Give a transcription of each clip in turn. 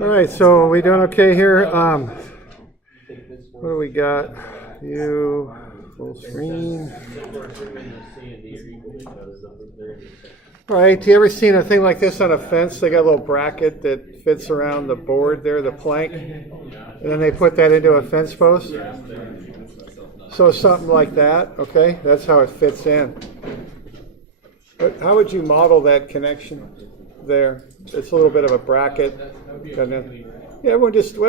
All right, so are we doing okay here? What do we got? You, full screen. All right, you ever seen a thing like this on a fence? They got a little bracket that fits around the board there, the plank, and then they put that into a fence post. So something like that, okay? That's how it fits in. But how would you model that connection there? It's a little bit of a bracket. Yeah, everyone just, just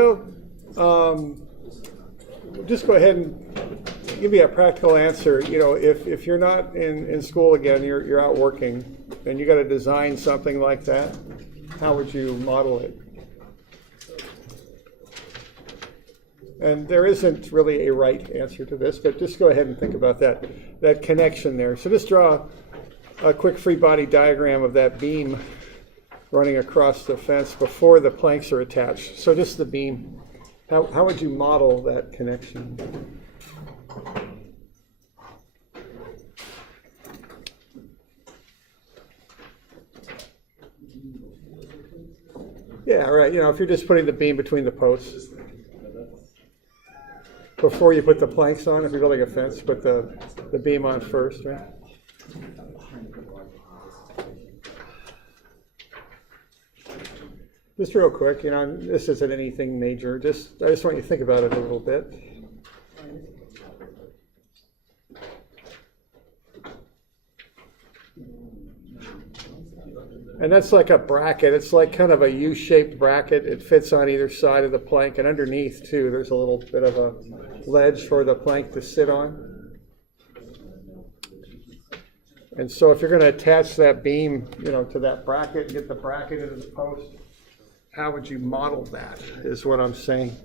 go ahead and give me a practical answer. You know, if you're not in school again, you're out working, and you got to design something like that, how would you model it? And there isn't really a right answer to this, but just go ahead and think about that connection there. So just draw a quick free body diagram of that beam running across the fence before the planks are attached. So just the beam. How would you model that connection? Yeah, right. You know, if you're just putting the beam between the posts. Before you put the planks on, if you're building a fence, put the beam on first, right? Just real quick, you know, this isn't anything major. I just want you to think about it a little bit. And that's like a bracket. It's like kind of a U-shaped bracket. It fits on either side of the plank, and underneath too, there's a little bit of a ledge for the plank to sit on. And so if you're going to attach that beam, you know, to that bracket and get the bracket into the post, how would you model that, is what I'm saying.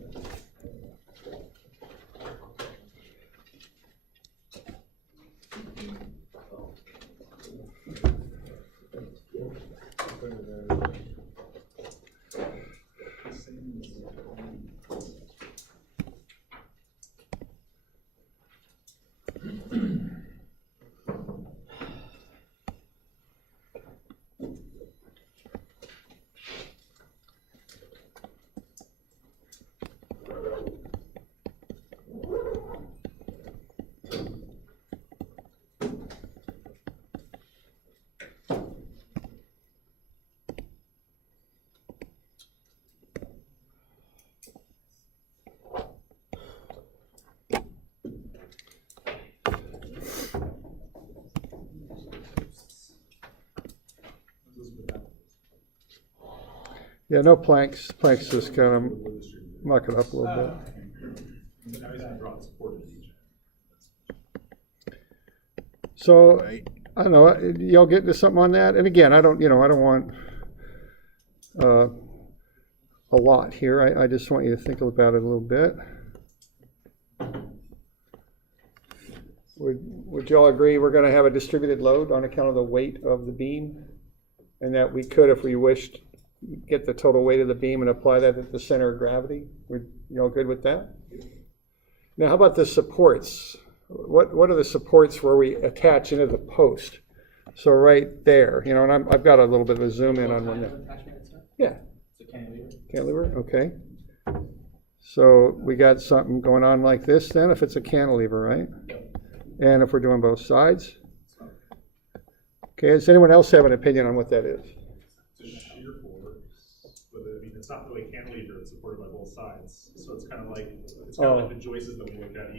Yeah, no planks. Planks just kind of muck it up a little bit. So I don't know. Y'all get into something on that? And again, I don't want a lot here. I just want you to think about it a little bit. Would you all agree we're going to have a distributed load on account of the weight of the beam, and that we could, if we wished, get the total weight of the beam and apply that at the center of gravity? You all good with that? Now, how about the supports? What are the supports where we attach into the post? So right there, you know, and I've got a little bit of a zoom in on one there. Yeah. It's a cantilever. Cantilever, okay. So we got something going on like this then, if it's a cantilever, right? And if we're doing both sides. Okay, does anyone else have an opinion on what that is? It's not really cantilever, it's supported by both sides. So it's kind of like like the joists that we looked at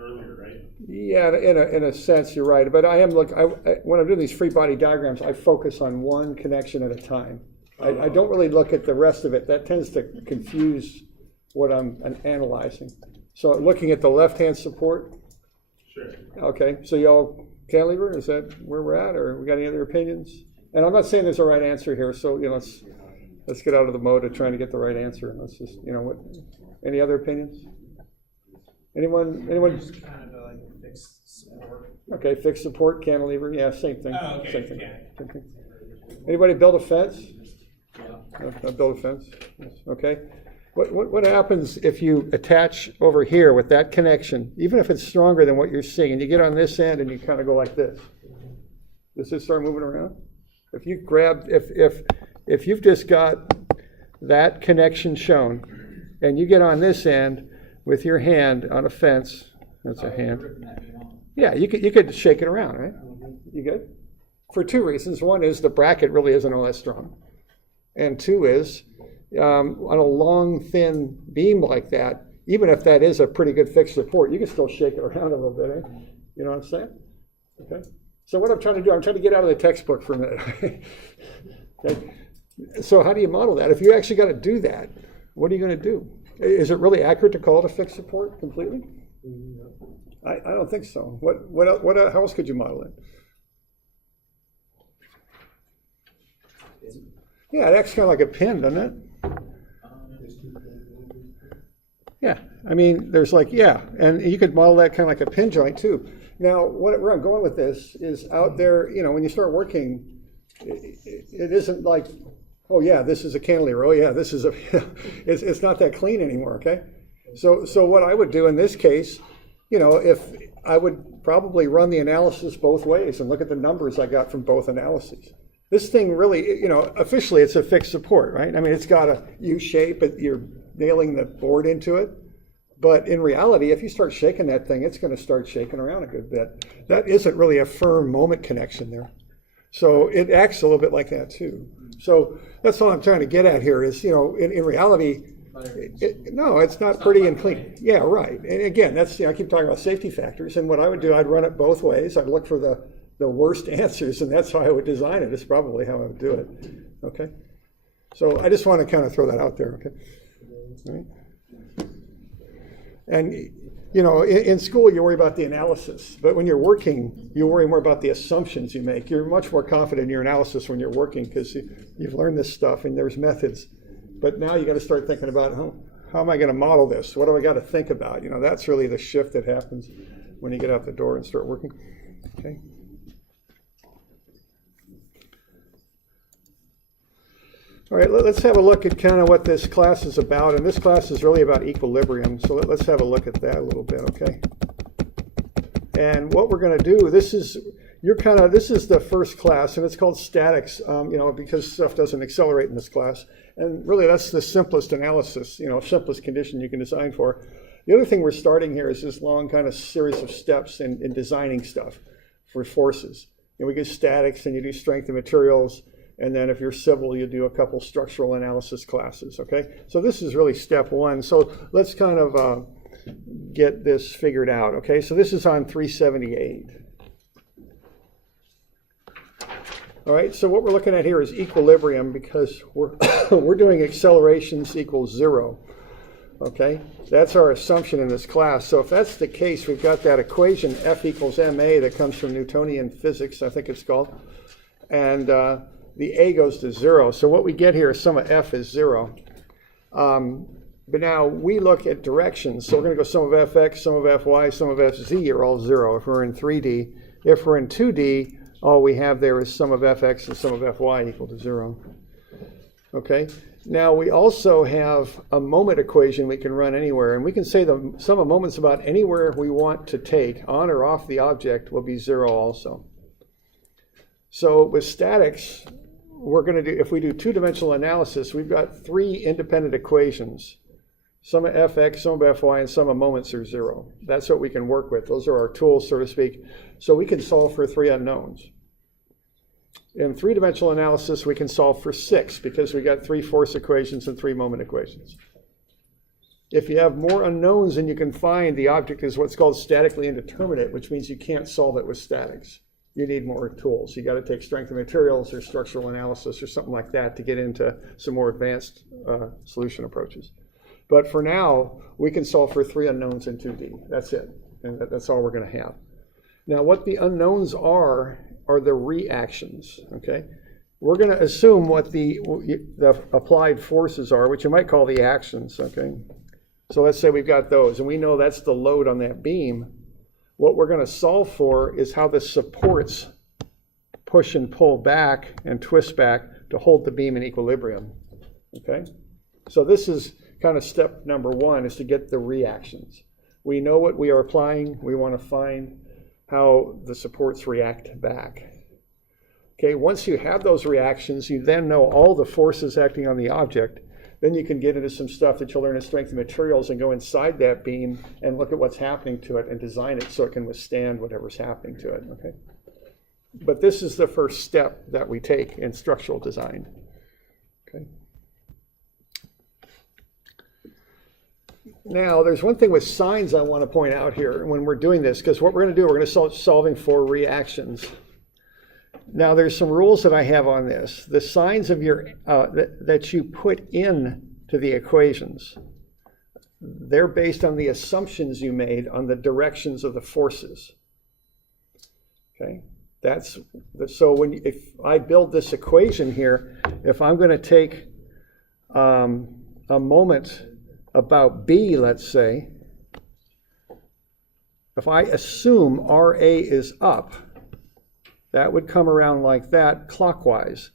earlier, right? Yeah, in a sense, you're right. But when I'm doing these free body diagrams, I focus on one connection at a time. I don't really look at the rest of it. That tends to confuse what I'm analyzing. So looking at the left-hand support. Sure. Okay, so y'all cantilever, is that where we're at, or we got any other opinions? And I'm not saying there's a right answer here, so let's get out of the mode of trying to get the right answer. Let's just, any other opinions? Anyone? Just kind of like fixed support. Okay, fixed support, cantilever, yeah, same thing. Oh, okay. Same thing. Anybody build a fence? No, build a fence. Yes. Okay. What happens if you attach over here with that connection, even if it's stronger than what you're seeing, and you get on this end and you kind of go like this? Does it start moving around? If you grab, if you've just got that connection shown, and you get on this end with your hand on a fence, that's a hand. Yeah, you could shake it around, right? You good? For two reasons. One is the bracket really isn't all that strong. And two is, on a long, thin beam like that, even if that is a pretty good fixed support, you can still shake it around a little bit, eh? You know what I'm saying? Okay. So what I'm trying to do, I'm trying to get out of the textbook for a minute. Okay. So how do you model that? If you actually got to do that, what are you going to do? Is it really accurate to call it a fixed support completely? I don't think so. How else could you model it? Yeah, it acts kind of like a pin, doesn't it? Yeah, I mean, there's like, yeah, and you could model that kind of like a pin joint too. Now, where I'm going with this is out there, you know, when you start working, it isn't like, oh yeah, this is a cantilever. Oh yeah, this is a, it's not that clean anymore, okay? So what I would do in this case, you know, if I would probably run the analysis both ways and look at the numbers I got from both analyses. This thing really, you know, officially it's a fixed support, right? I mean, it's got a U shape, you're nailing the board into it. But in reality, if you start shaking that thing, it's going to start shaking around a good bit. That isn't really a firm moment connection there. So it acts a little bit like that too. So that's all I'm trying to get at here is, you know, in reality, no, it's not pretty and clean. Yeah, right. And again, that's, you know, I keep talking about safety factors. And what I would do, I'd run it both ways. I'd look for the worst answers, and that's how I would design it. It's probably how I would do it. Okay. So I just want to kind of throw that out there. Okay. All right. And, you know, in school, you worry about the analysis. But when you're working, you worry more about the assumptions you make. You're much more confident in your analysis when you're working because you've learned this stuff and there's methods. But now you got to start thinking about, how am I going to model this? What do I got to think about? You know, that's really the shift that happens when you get out the door and start working. Okay. All right, let's have a look at kind of what this class is about. And this class is really about equilibrium. So let's have a look at that a little bit, okay? And what we're going to do, this is the first class, and it's called statics, you know, because stuff doesn't accelerate in this class. And really, that's the simplest analysis, you know, simplest condition you can design for. The other thing we're starting here is this long kind of series of steps in designing stuff for forces. You know, we do statics, and you do strength of materials. And then if you're civil, you do a couple structural analysis classes, okay? So this is really step one. So let's kind of get this figured out, okay? So this is on 378. All right, so what we're looking at here is equilibrium because we're doing accelerations equals 0, okay? That's our assumption in this class. So if that's the case, we've got that equation F equals ma that comes from Newtonian physics, I think it's called. And the a goes to 0. So what we get here is sum of f is 0. But now we look at directions. So we're going to go sum of fx, sum of fy, sum of fz are all 0 if we're in 3D. If we're in 2D, all we have there is sum of fx and sum of fy equal to 0. Okay. Now we also have a moment equation we can run anywhere. And we can say the sum of moments about anywhere we want to take on or off the object will be 0 also. So with statics, we're going to do, if we do two-dimensional analysis, we've got 3 independent equations. Sum of fx, sum of fy, and sum of moments are 0. That's what we can work with. Those are our tools, so to speak. So we can solve for 3 unknowns. In 3-dimensional analysis, we can solve for 6 because we got 3 force equations and 3 moment equations. If you have more unknowns than you can find, the object is what's called statically indeterminate, which means you can't solve it with statics. You need more tools. You got to take strength of materials or structural analysis or something like that to get into some more advanced solution approaches. But for now, we can solve for 3 unknowns in 2D. That's it. And that's all we're going to have. Now, what the unknowns are the reactions, okay? We're going to assume what the applied forces are, which you might call the actions, okay? So let's say we've got those, and we know that's the load on that beam. What we're going to solve for is how the supports push and pull back and twist back to hold the beam in equilibrium, okay? So this is kind of step number 1, is to get the reactions. We know what we are applying. We want to find how the supports react back. Okay, once you have those reactions, you then know all the forces acting on the object. Then you can get into some stuff that you'll learn in strength of materials and go inside that beam and look at what's happening to it and design it so it can withstand whatever's happening to it, okay? But this is the first step that we take in structural design, okay? Now, there's one thing with signs I want to point out here when we're doing this, because what we're going to do, we're going to start solving for reactions. Now, there's some rules that I have on this. The signs of your that you put in to the equations, they're based on the assumptions you made on the directions of the forces. Okay, so if I build this equation here, if I'm going to take a moment about B, let's say, if I assume RA is up, that would come around like that clockwise.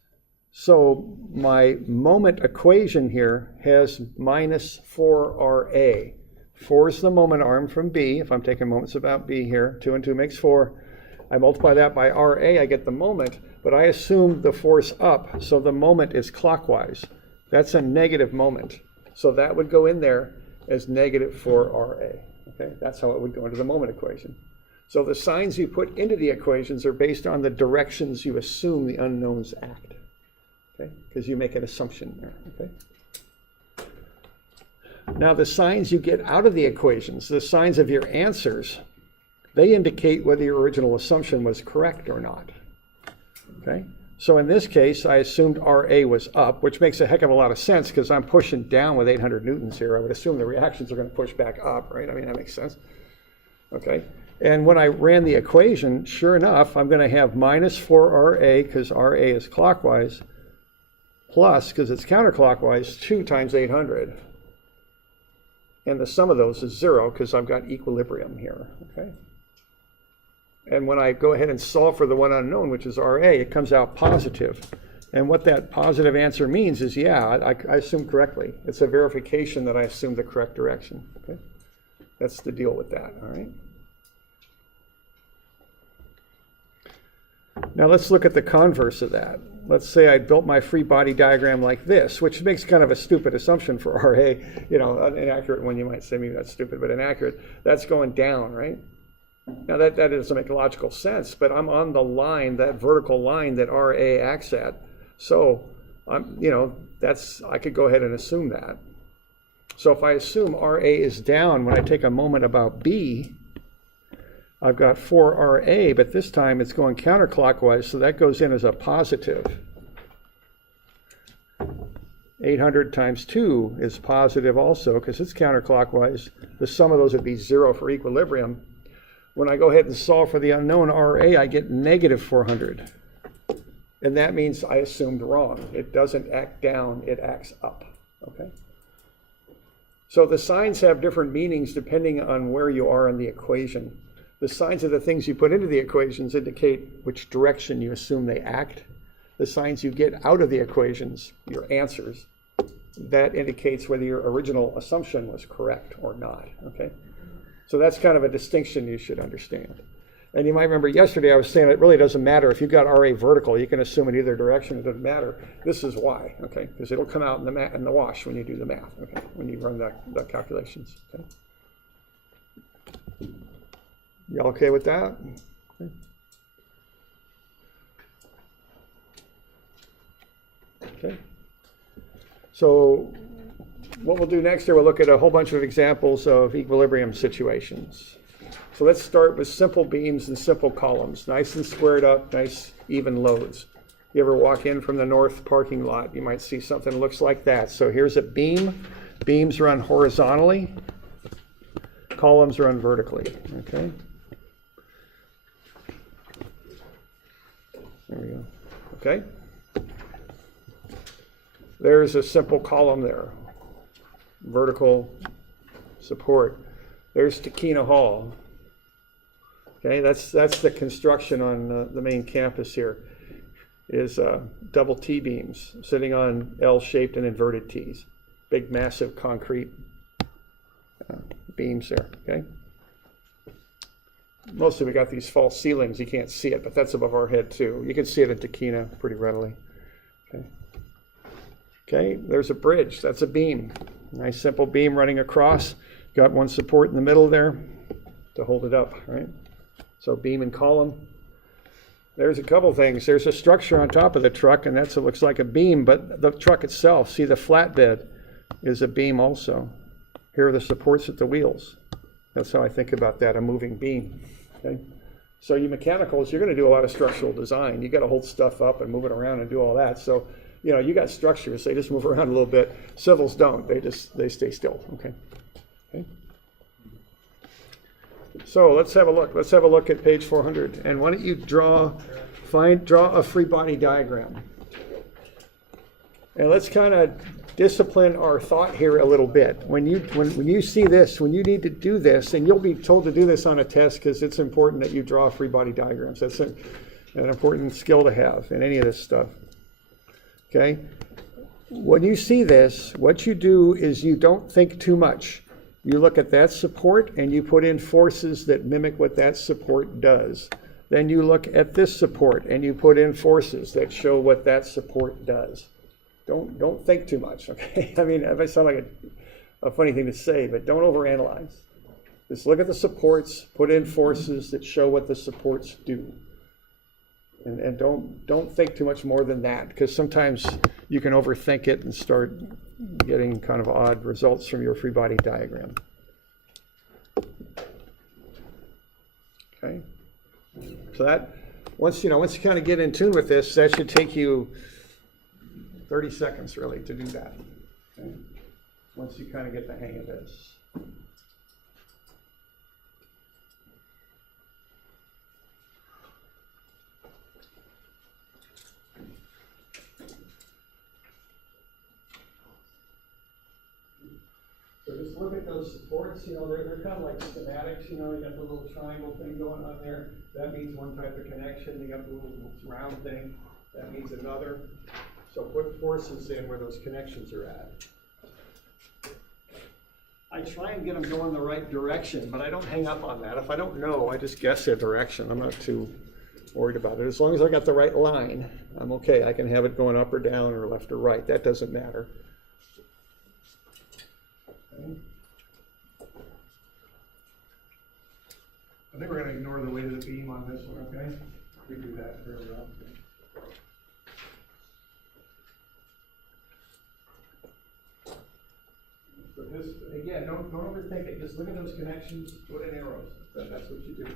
So my moment equation here has minus 4RA. 4 is the moment arm from B. If I'm taking moments about B here, 2 and 2 makes 4. I multiply that by RA, I get the moment, but I assume the force up, so the moment is clockwise. That's a negative moment. So that would go in there as negative 4RA. Okay, that's how it would go into the moment equation. So the signs you put into the equations are based on the directions you assume the unknowns act, okay? Because you make an assumption there, okay? Now the signs you get out of the equations, the signs of your answers, they indicate whether your original assumption was correct or not, okay? So in this case, I assumed RA was up, which makes a heck of a lot of sense because I'm pushing down with 800 newtons here. I would assume the reactions are going to push back up, right? I mean, that makes sense, okay? And when I ran the equation, sure enough, I'm going to have minus 4RA, because RA is clockwise, plus, because it's counterclockwise, 2 times 800. And the sum of those is 0, because I've got equilibrium here, okay? And when I go ahead and solve for the one unknown, which is RA, it comes out positive. And what that positive answer means is, yeah, I assumed correctly. It's a verification that I assumed the correct direction, okay? That's the deal with that, all right? Now let's look at the converse of that. Let's say I built my free body diagram like this, which makes kind of a stupid assumption for RA, you know, an inaccurate one. You might say maybe that's stupid, but inaccurate. That's going down, right? Now that doesn't make logical sense, but I'm on the line, that vertical line that RA acts at. So I could go ahead and assume that. So if I assume RA is down when I take a moment about B, I've got 4RA, but this time it's going counterclockwise, so that goes in as a positive. 800 times 2 is positive also, because it's counterclockwise. The sum of those would be 0 for equilibrium. When I go ahead and solve for the unknown RA, I get negative 400. And that means I assumed wrong. It doesn't act down, it acts up, okay? So the signs have different meanings depending on where you are in the equation. The signs of the things you put into the equations indicate which direction you assume they act. The signs you get out of the equations, your answers, that indicates whether your original assumption was correct or not, okay? So that's kind of a distinction you should understand. And you might remember yesterday I was saying it really doesn't matter. If you've got RA vertical, you can assume in either direction, it doesn't matter. This is why, okay? Because it'll come out in the wash when you do the math, okay? When you run the calculations, okay? Y'all okay with that? Okay. So what we'll do next here, we'll look at a whole bunch of examples of equilibrium situations. So let's start with simple beams and simple columns, nice and squared up, nice even loads. You ever walk in from the north parking lot, you might see something that looks like that. So here's a beam. Beams run horizontally, columns run vertically, okay? There we go, okay? There's a simple column there, vertical support. There's Takina Hall. Okay, that's the construction on the main campus here, is double T-beams sitting on L-shaped and inverted T's. Big, massive concrete beams there, okay? mostly we got these false ceilings, you can't see it, but that's above our head too. You can see it in Takina pretty readily. Okay. Okay, there's a bridge, that's a beam. Nice simple beam running across. Got one support in the middle there to hold it up, right? So beam and column. There's a couple things. There's a structure on top of the truck, and it looks like a beam, but the truck itself, see the flatbed is a beam also. Here are the supports at the wheels. That's how I think about that, a moving beam. Okay? So you mechanicals, you're going to do a lot of structural design. You got to hold stuff up and move it around and do all that. So, you know, you got structures, they just move around a little bit. Civils don't, they stay still. Okay. Okay. So let's have a look. Let's have a look at page 400. And why don't you draw a free body diagram. And let's kind of discipline our thought here a little bit. When you see this, when you need to do this, and you'll be told to do this on a test because it's important that you draw free body diagrams. That's an important skill to have in any of this stuff. Okay? When you see this, what you do is you don't think too much. You look at that support and you put in forces that mimic what that support does. Then you look at this support and you put in forces that show what that support does. Don't think too much, okay? I mean, it might sound like a funny thing to say, but don't overanalyze. Just look at the supports, put in forces that show what the supports do. And don't think too much more than that, because sometimes you can overthink it and start getting kind of odd results from your free body diagram. Okay? So that, once you kind of get in tune with this, that should take you 30 seconds really to do that. Okay? Once you kind of get the hang of this. So just look at those supports, they're kind of like schematics, you got the little triangle thing going on there. That means one type of connection. You got the little round thing. That means another. So put forces in where those connections are at. I try and get them going the right direction, but I don't hang up on that. If I don't know, I just guess their direction. I'm not too worried about it. As long as I got the right line, I'm okay. I can have it going up or down or left or right. That doesn't matter. Okay. I think we're going to ignore the weight of the beam on this one, okay? We do that very well. So just, again, don't overthink it. Just look at those connections, put in arrows. That's what you do.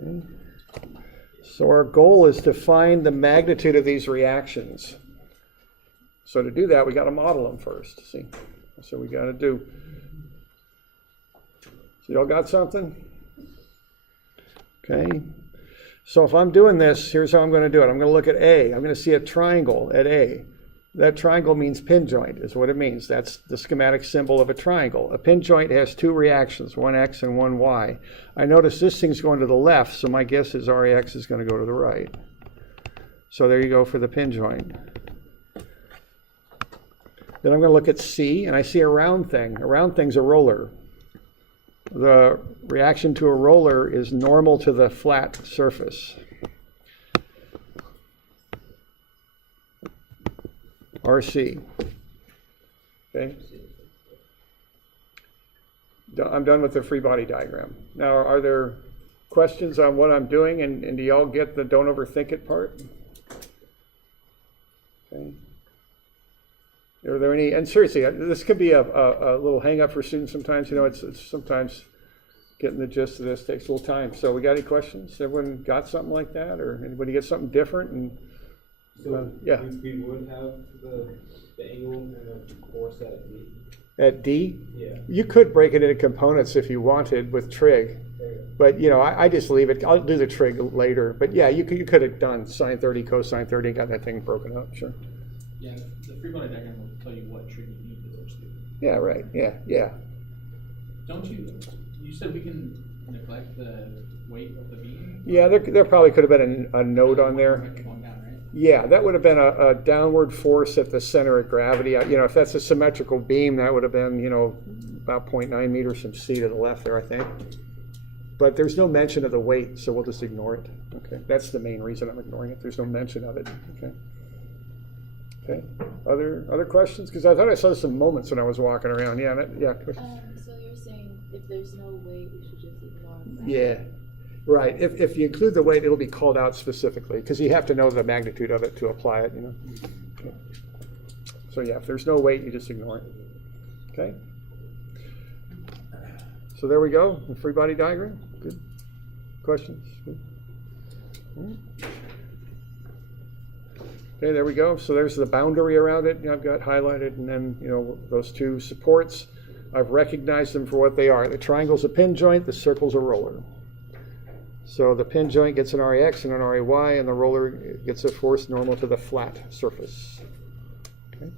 Okay. So our goal is to find the magnitude of these reactions. So to do that, we got to model them first. See, so we got to do. So y'all got something? Okay. So if I'm doing this, here's how I'm going to do it. I'm going to look at A. I'm going to see a triangle at A. That triangle means pin joint is what it means. That's the schematic symbol of a triangle. A pin joint has two reactions, one X and one Y. I notice this thing's going to the left, so my guess is RAX is going to go to the right. So there you go for the pin joint. Then I'm going to look at C, and I see a round thing. A round thing's a roller. The reaction to a roller is normal to the flat surface. RC. Okay. I'm done with the free body diagram. Now, are there questions on what I'm doing, and do y'all get the don't overthink it part? Okay. Are there any, and seriously, this could be a little hang up for students sometimes. It's sometimes getting the gist of this takes a little time. So we got any questions? Everyone got something like that, or anybody get something different? And so yeah, we would have the angle and the force at D. At D? Yeah. You could break it into components if you wanted with trig, but I just leave it. I'll do the trig later. But yeah, you could have done sine 30, cosine 30, and got that thing broken up. Sure. Yeah, the free body diagram will tell you what trig you need essentially. Yeah, right. Yeah. Don't you You said we can neglect the weight of the beam? Yeah, there probably could have been a note on there. Going down, right? Yeah, that would have been a downward force at the center of gravity. If that's a symmetrical beam, that would have been, about 0.9 meters from C to the left there, I think. But there's no mention of the weight, so we'll just ignore it. Okay, that's the main reason I'm ignoring it. There's no mention of it. Okay. Okay. Other questions? Because I thought I saw some moments when I was walking around. Yeah. So you're saying if there's no weight, we should just ignore that? Yeah. Right. If you include the weight, it'll be called out specifically because you have to know the magnitude of it to apply it. Okay. So yeah, if there's no weight, you just ignore it. Okay. So there we go. The free body diagram. Good. Questions? Good. Okay, there we go. So there's the boundary around it. I've got highlighted, and then those two supports. I've recognized them for what they are. The triangle's a pin joint. The circle's a roller. So the pin joint gets an RAX and an RAY, and the roller gets a force normal to the flat surface. Okay.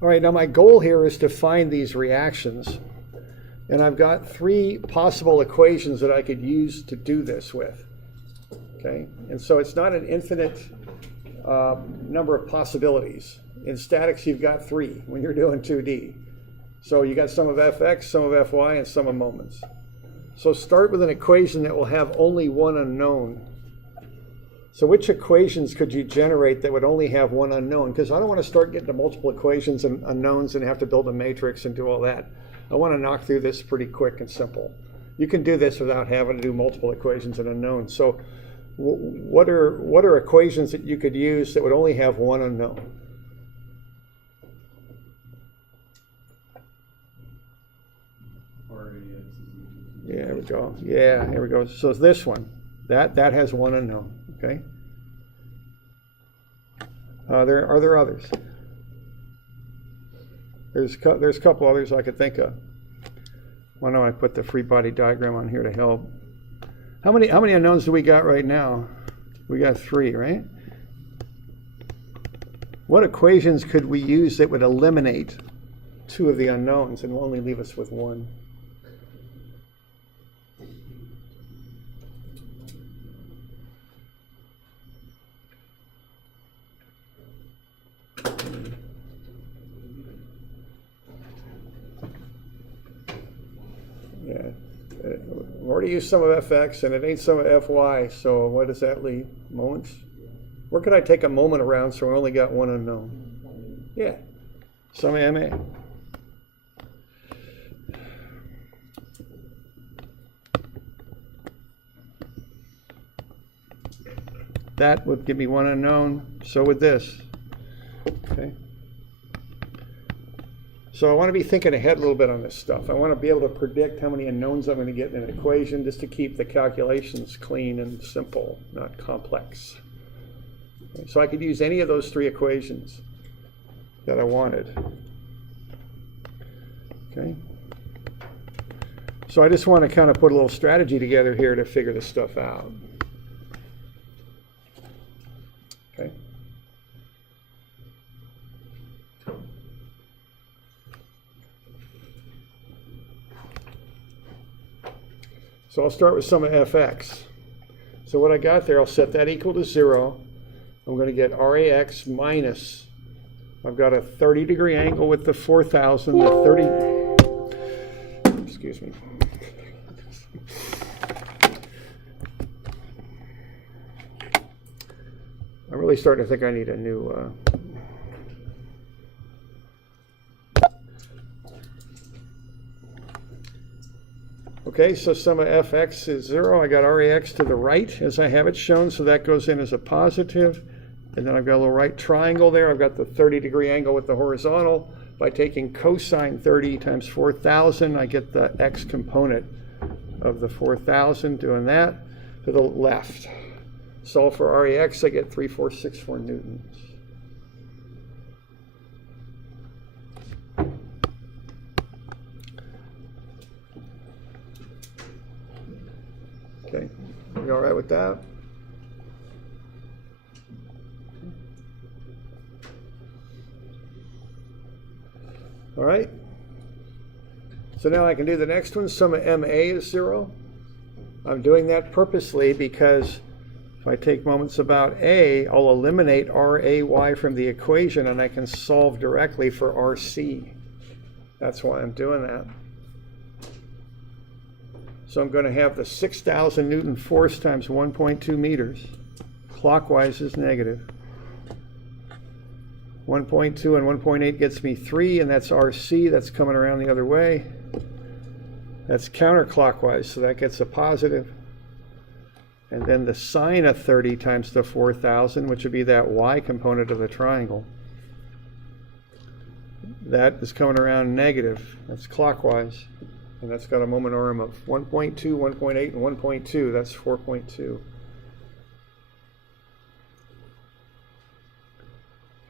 All right, now my goal here is to find these reactions. And I've got three possible equations that I could use to do this with. Okay, and so it's not an infinite number of possibilities. In statics, you've got three when you're doing 2D. So you got some of Fx, some of Fy, and some of moments. So start with an equation that will have only one unknown. So which equations could you generate that would only have one unknown? Because I don't want to start getting to multiple equations and unknowns and have to build a matrix and do all that. I want to knock through this pretty quick and simple. You can do this without having to do multiple equations and unknowns. So what are equations that you could use that would only have one unknown? Yeah, here we go. Yeah, here we go. So it's this one. That has one unknown. Okay. Are there others? There's a couple others I could think of. Why don't I put the free body diagram on here to help? How many unknowns do we got right now? We got three, right? What equations could we use that would eliminate two of the unknowns and only leave us with one? Yeah, we've already used some of Fx and it ain't some of Fy, so what does that leave? Moments? Where could I take a moment around so we only got one unknown? Yeah, some of Ma. That would give me one unknown, so would this. Okay. So I want to be thinking ahead a little bit on this stuff. I want to be able to predict how many unknowns I'm going to get in an equation just to keep the calculations clean and simple, not complex. Okay, so I could use any of those three equations that I wanted. Okay. So I just want to kind of put a little strategy together here to figure this stuff out. Okay. So I'll start with some of Fx. So what I got there, I'll set that equal to 0. I'm going to get RAX minus, I've got a 30-degree angle with the 4,000, the 30, excuse me. I'm really starting to think I need a new, okay, so sum of Fx is 0. I got RAX to the right as I have it shown, so that goes in as a positive. And then I've got a little right triangle there. I've got the 30-degree angle with the horizontal. By taking cosine 30 times 4,000, I get the x component of the 4,000, doing that to the left. Solve for RAX, I get 3,464 newtons. Okay, you all right with that? All right. So now I can do the next one. Sum of MA is 0. I'm doing that purposely because if I take moments about A, I'll eliminate RAY from the equation and I can solve directly for RC. That's why I'm doing that. So I'm going to have the 6,000 Newton force times 1.2 meters. Clockwise is negative. 1.2 and 1.8 gets me 3, and that's RC. That's coming around the other way. That's counterclockwise, so that gets a positive. And then the sine of 30 times the 4,000, which would be that y component of the triangle. That is coming around negative. That's clockwise. And that's got a moment arm of 1.2, 1.8, and 1.2. That's 4.2.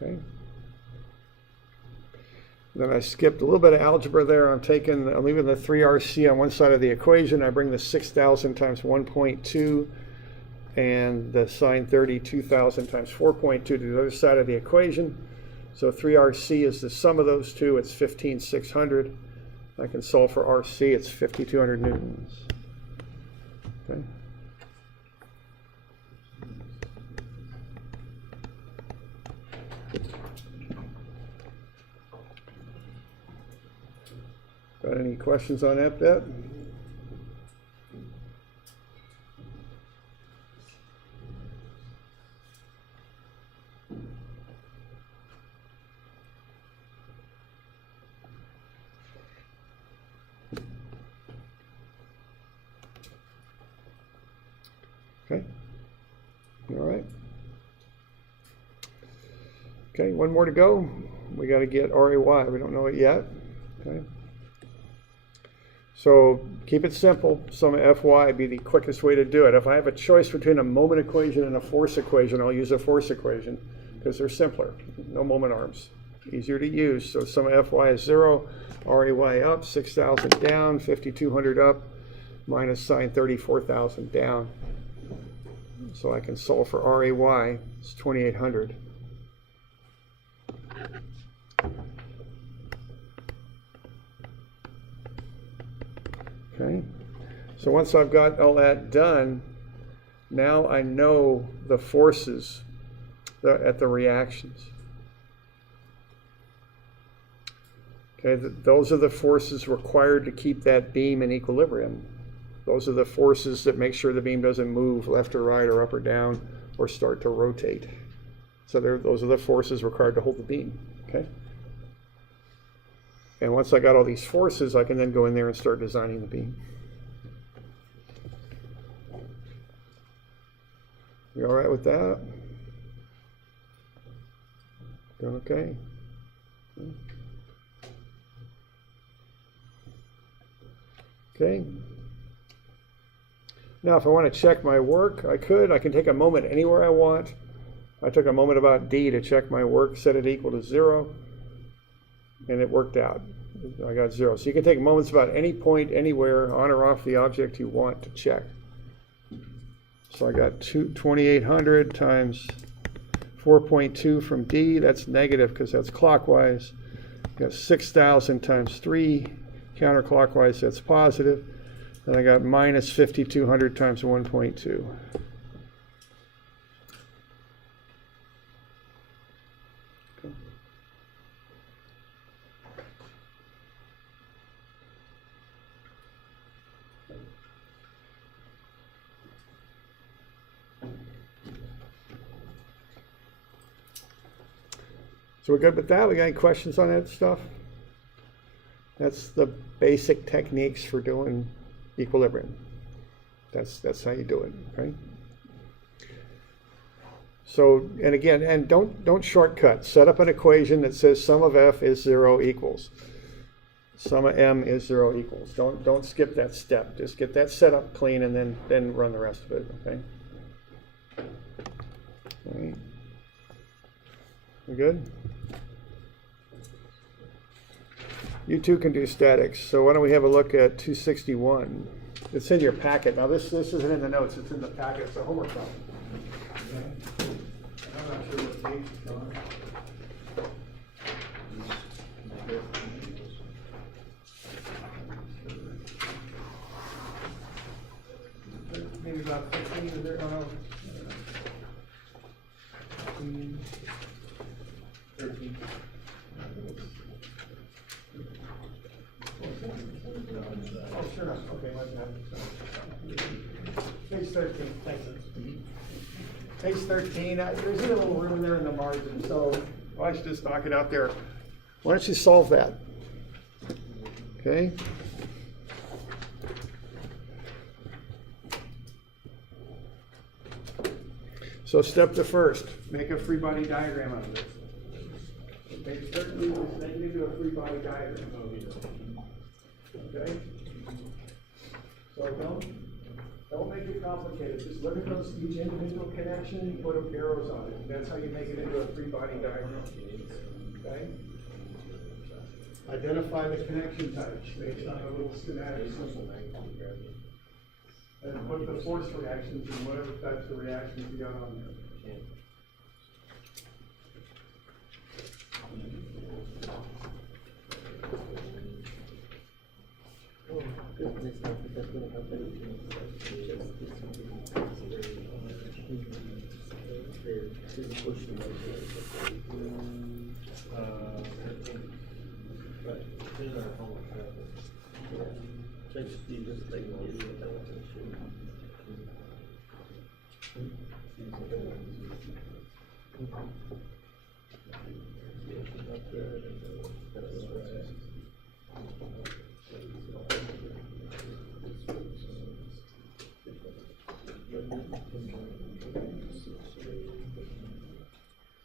Okay. Then I skipped a little bit of algebra there. I'm leaving the 3RC on one side of the equation. I bring the 6,000 times 1.2 and the sine 30, 2,000 times 4.2 to the other side of the equation. So 3RC is the sum of those two. It's 15,600. I can solve for RC. It's 5,200 newtons. Okay. Got any questions on that bit? Okay. All right. Okay, one more to go. We got to get RAY. We don't know it yet. Okay. So keep it simple. Sum of Fy would be the quickest way to do it. If I have a choice between a moment equation and a force equation, I'll use a force equation because they're simpler. No moment arms. Easier to use. So sum of Fy is 0, RAY up, 6,000 down, 5,200 up, minus sine 34,000 down. So I can solve for RAY. It's 2,800. Okay, so once I've got all that done, now I know the forces at the reactions. Okay, those are the forces required to keep that beam in equilibrium. Those are the forces that make sure the beam doesn't move left or right or up or down or start to rotate. So those are the forces required to hold the beam. Okay. And once I got all these forces, I can then go in there and start designing the beam. You all right with that? Doing okay? Okay. Now, if I want to check my work, I can take a moment anywhere I want. I took a moment about D to check my work, set it equal to 0. And it worked out. I got 0. So you can take moments about any point, anywhere, on or off the object you want to check. So I got 2,800 times 4.2 from D. That's negative because that's clockwise. Got 6,000 times 3 counterclockwise. That's positive. Then I got minus 5,200 times 1.2. So we're good with that? We got any questions on that stuff? That's the basic techniques for doing equilibrium. That's how you do it, okay? So, and again, and don't shortcut. Set up an equation that says sum of F is 0 equals. Sum of M is 0 equals. Don't skip that step. Just get that set up clean and then run the rest of it, okay? All right. We good? You too can do statics. So why don't we have a look at 261? It's in your packet. Now this isn't in the notes. It's in the packet. It's a homework problem. Okay. I'm not sure what page it's on. about 15, is there? Oh, no. 15, 13. Oh, sure enough, okay, my bad. Page 13, thanks. Page 13, there's a little room there in the margin, so I should just knock it out there. Why don't you solve that? Okay? So step the first, make a free body diagram out of this. Page 13, just make it into a free body diagram. Okay? So don't make it complicated. Just look at those, each individual connection, and put arrows on it. That's how you make it into a free body diagram. Okay? Identify the connection types based on a little schematic symbol. And put the force reactions and whatever types of reactions you got on there.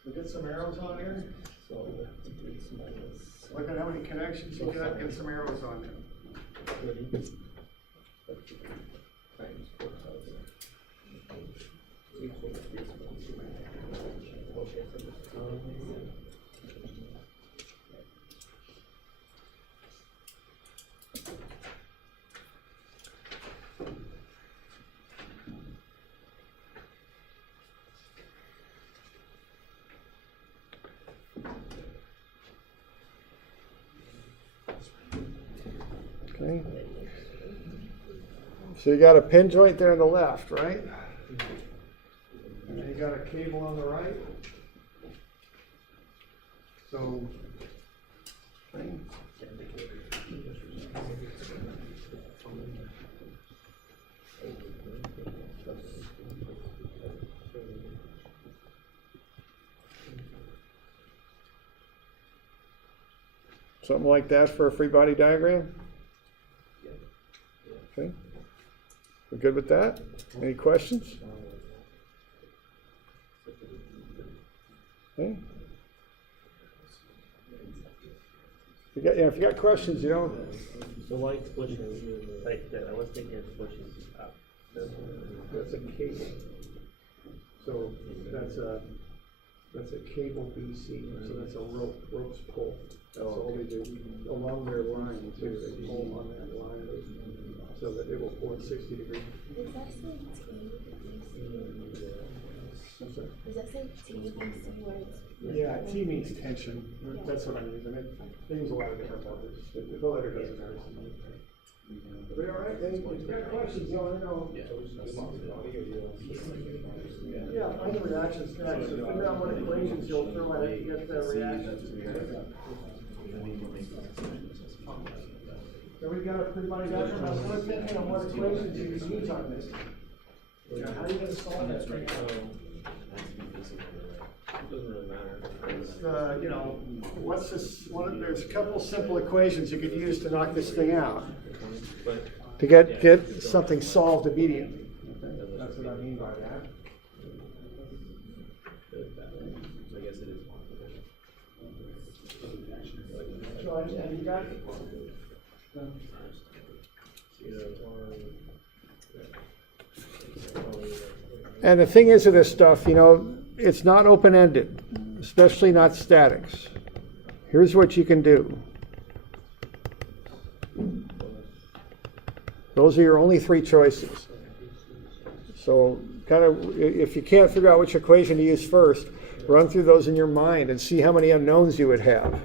So get some arrows on there. Look at how many connections you got, get some arrows on there. Okay. So you got a pin joint there on the left, right? And then you got a cable on the right. So, okay. Something like that for a free body diagram? Okay. We're good with that? Any questions? Okay. If you got questions, you know. So why it's pushing like that? I was thinking it's pushing up. That's a cable. So that's a cable BC. So that's a rope's pull. That's all they do along their line too. They pull on that line so that it will pull at 60 degrees. Does that say TBC? Does that say TBC where it's? Yeah, T means tension. That's what I'm using. It means a lot of different letters. The letter doesn't matter. Are we all right? If you got questions, let me know. Yeah, find the reactions next. So figure out what equations you'll throw at it to get the reactions. So we've got a free body diagram. I was really thinking of what equations you could use on this. How are you going to solve that thing out? It doesn't really matter. It's, what's this? There's a couple simple equations you could use to knock this thing out. To get something solved immediately. Okay? That's what I mean by that. I guess it is. So, and you got And the thing is with this stuff, it's not open-ended, especially not statics. Here's what you can do. Those are your only three choices. So kind of, if you can't figure out which equation to use first, run through those in your mind and see how many unknowns you would have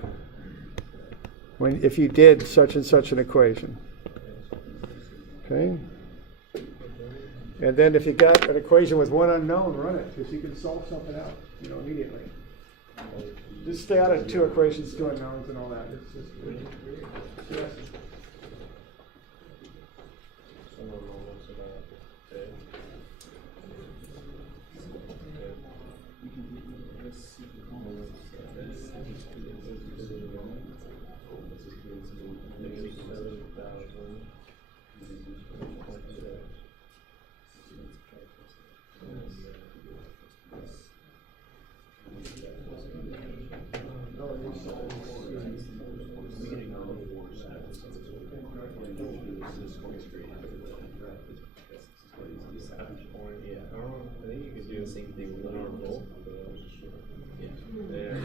if you did such and such an equation. Okay? And then if you got an equation with one unknown, run it, because you can solve something out, immediately. Just stay out of two equations, two unknowns and all that. It's just, yes. I think you could do the same thing with an arm roll. Yeah. There.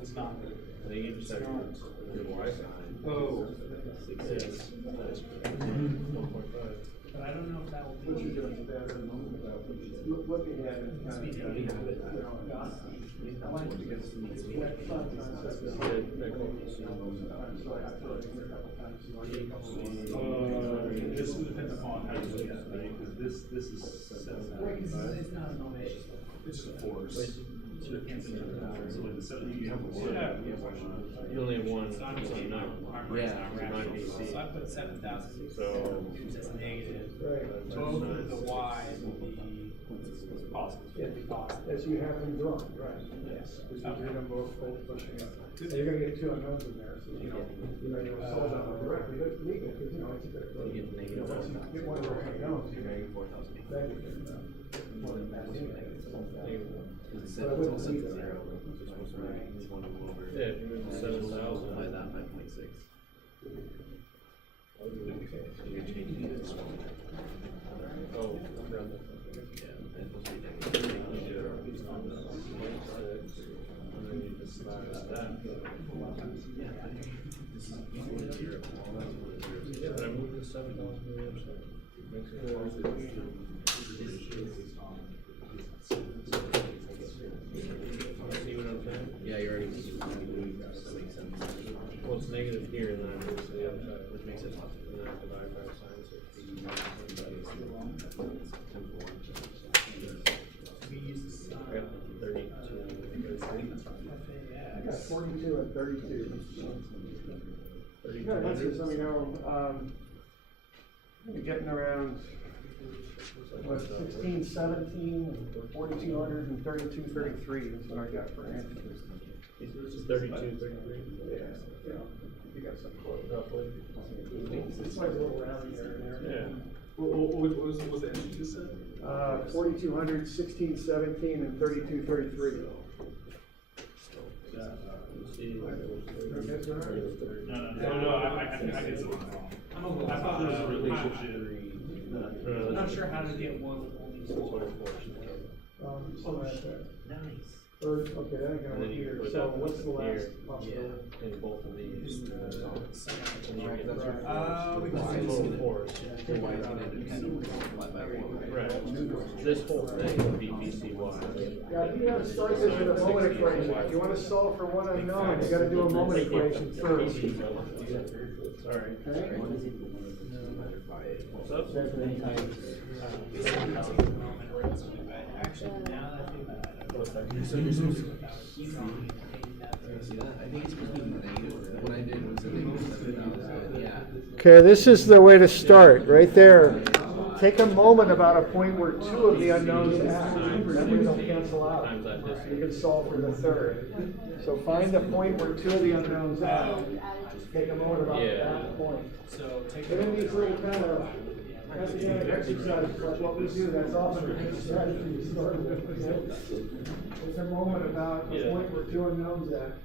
It's not. I think you just have your Y sign. Oh. 6, 6. 1.5. But I don't know if that will What you're be. doing is better than looking at it. I like to get some. This depends upon how you look at it, right? Because this is 7. It's not a nomination. It's just a force. So it can't be so like the 7 you have a word. You only have one unknown. Yeah. PC. So I put 7,000. So It's negative. Right. Both of the Y will be positive. It'll be positive. As you have them drawn, right? Yes. Because you do them both pushing up. And you're gonna get two unknowns in there, so you'll solve that one directly, but leave it, because it's a bit. You get negative Once you get one of those unknowns, you're negative 4,000. then you can, more than that. Yeah, if you move to 7,000 by that by 0.6. You're changing it. Oh, yeah, and it'll be negative. You do it on 0.6, and then you just smash that. Yeah, this is equal to 0. Yeah, but I moved to 7,000 to the other side. Makes it see what I'm saying? Yeah, you're already well, it's negative here, and then I move to the other side, which makes it positive. And then I divide by sign, so I got 32. I got 42 and 32. 32. Yeah, that's just, you're getting around, 16, 17, 4,200 and 32, 33 is what I got for answers. This is 32, 33. Yeah, you got some close. Roughly. It's like a little round here and there. Yeah. What was the answer you just said? 4,200, 16, 17, and 32, 33. No, I did something wrong. I thought there was a relationship. I'm not sure how to get one with only four. Something like that. Nice. Or, okay, that ain't gonna And then work you either. put So that what's the last here. possibility? Yeah, in both of these. We can Total force. Right. This whole thing would be BCY. Yeah, you gotta start this with a moment equation. If you wanna solve for one unknown, you gotta do a moment equation first. Sorry. Okay? What's up? Actually, now that I think about it. Okay, this is the way to start, right there. Take a moment about a point where two of the unknowns act. That way they'll cancel out. You can solve for the third. So find a point where two of the unknowns act. Take a moment about that point. So take And then these little kind of academic exercises, like what we do, that's often a good strategy to start with. Take a moment about a point where two unknowns act.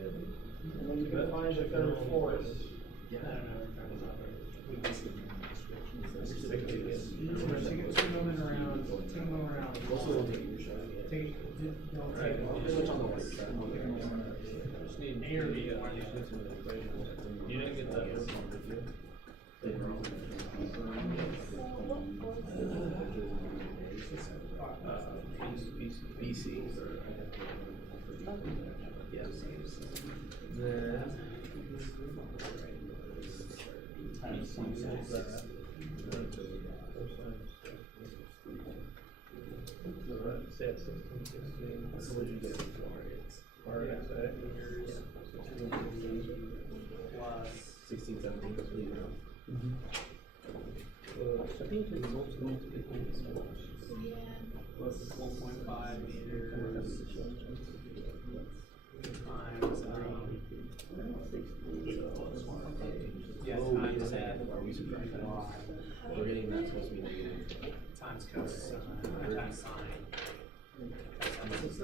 And then you can find the third force. Take a moment around. Take a moment around. Take. Don't take. Just need A or B. You didn't get that. BC. Yes. Then. So let's say it's 16, 16. So what did you get? RSA. Plus 16, 17. I think the results going to be Yeah. plus 4.5 meters times yeah, times that. We're getting that supposed to be negative. Times cosine times sine. That's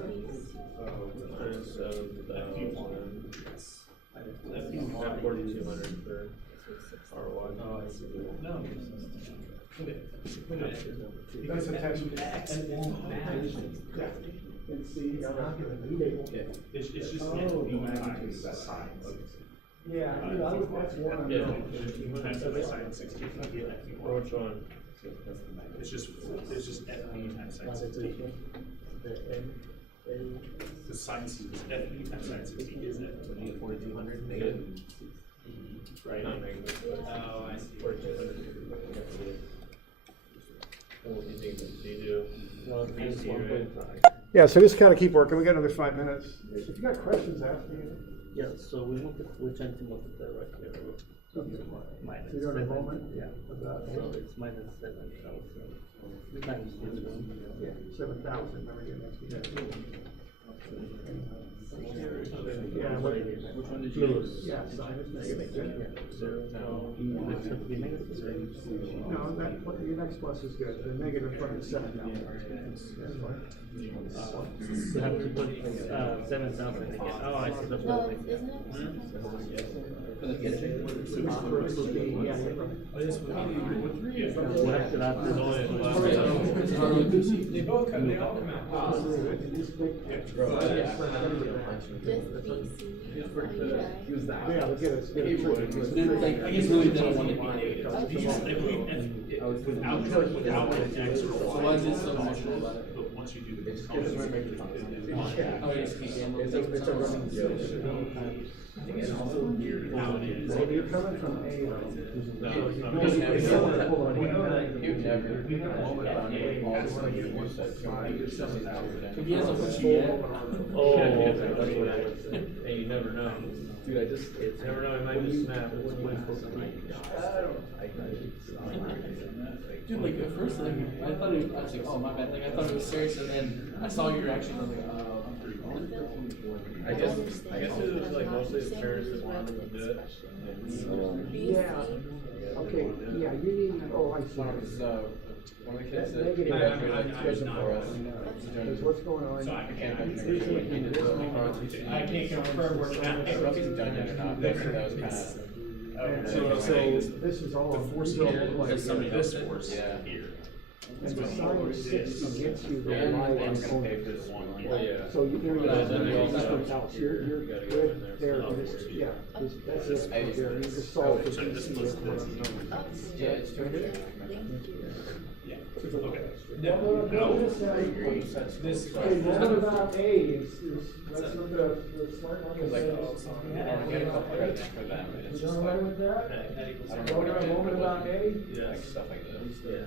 4,200 for R1. Oh, I see. No. Put it. Because X won't match. And see, It's not gonna move. It's just FB times sine. Yeah, that's one. Yeah. Times by sine 16. Or which one? It's just FB times sine 16. The sine C is FB times sine 16 is it? 4,200 negative. Right? Not negative. Oh, I see. 4,200. What do you think that you do? BC, right? Yeah, so just kind of keep working. We got another 5 minutes. If you got questions, ask me. Yeah, so we're trying to multiply right here. Minus So you're in a 7. moment? Yeah. About So it's minus 7,000 times this one. Yeah, 7,000. Remember your next week. Yeah, what? Which one did you use? Yeah, sine is negative. No. It's supposed to be negative, right? No, your next plus is good. The negative front is 7,000. That's fine. You have to put 7,000 again. Oh, I see. That's No, what it isn't makes. First will be, yeah, Oh, this would be. We'll have to add this. They both come, they all come out positive. just BC? Yeah, look at it. I guess really don't want to be negative. Without an X or Y. So why is it so emotional about it? But once you do the It's components, Oh, yes, It's a running joke. and also weird how it is. So you're coming from A. No, it's not. Because never- it's somewhere never- below we A. know that you've never had a moment on it, all the way you were set to like your 7,000. If he has a what you get, Oh, okay, that's what it is. Hey, you never know. dude, I just, it's. Never know, it might just snap. It's way supposed to be. Dude, like at first, like I thought it was, I was like, oh my bad, like I thought it was serious, and then I saw your reaction, I was like, I guess it was like mostly the parents that wanted to do it. Yeah. Okay, yeah, you need, oh, I see. one of the kids that Negative. scheduled for us. Because what's going on? So I Can't can't. imagine I can't confirm or deny. I don't know if he's done yet or not, but that was kind of. So what I'm saying is, This is all. the force these are all here like- is somebody this force Yeah. here. And the sine of 60 gets you the Yeah, y I'm gonna pay component. for this one. Well, yeah. So you're But then they also- different else. You're good there, but it's, yeah, that's it, right there. You just solve for So this BC. was That's what I'm this. doing. Yeah, it's too Thank good. you. Okay. This. Okay, what about A is, let's look at the smart one. Cause like, I don't get a couple right there for them, and it's Is just all like, right with that? That equals. I don't Go know to what a it moment is, about A? but like stuff like this.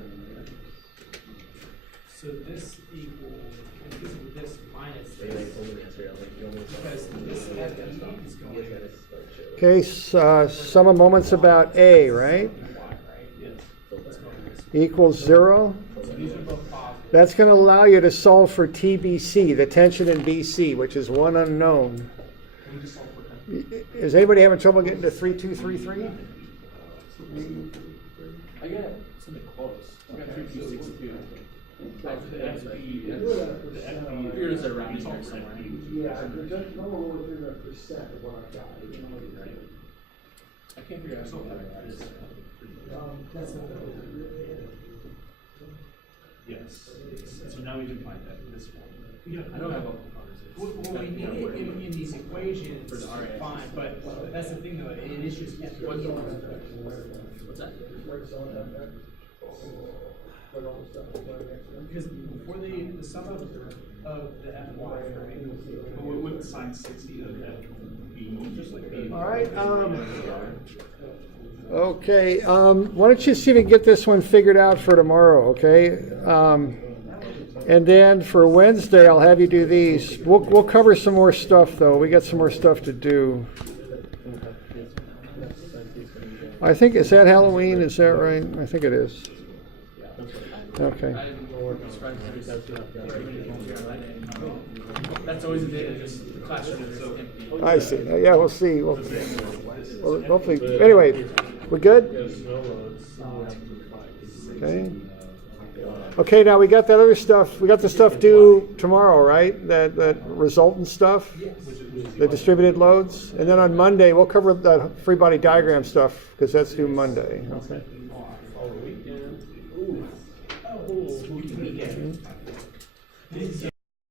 So this equals, this minus They like this, told me yesterday, I'm like, you want me to because this FE is going. Okay, some moments about A, right? Equals 0. So these are both positive. That's going to allow you to solve for TBC, the tension in BC, which is one unknown. We just solve for them. Is anybody having trouble getting to 3233? I got something close. I got 3262. Here's a round here somewhere. Yeah, just no more within a percent of what I've got. I can't figure out something like that. That's Yes. So now we can find that this one. I don't have a. Well, we need it in these equations, fine, but that's the thing though, it is just FE. What's that? Because for the sum of the FY, right? But what would sine 60 of FB just like B? All right, Okay, why don't you see if you can get this one figured out for tomorrow, okay? And then for Wednesday, I'll have you do these. We'll cover some more stuff, though. We got some more stuff to do. I think, is that Halloween? Is that right? I think it is. Okay. That's always a day, just the classroom is so empty. I see. Yeah, we'll see. Well, hopefully, anyway, we good? Okay. Okay, now we got that other stuff. We got the stuff due tomorrow, right? That resultant stuff, the distributed loads, and then on Monday we'll cover the Freebody diagram stuff because that's due Monday. Okay.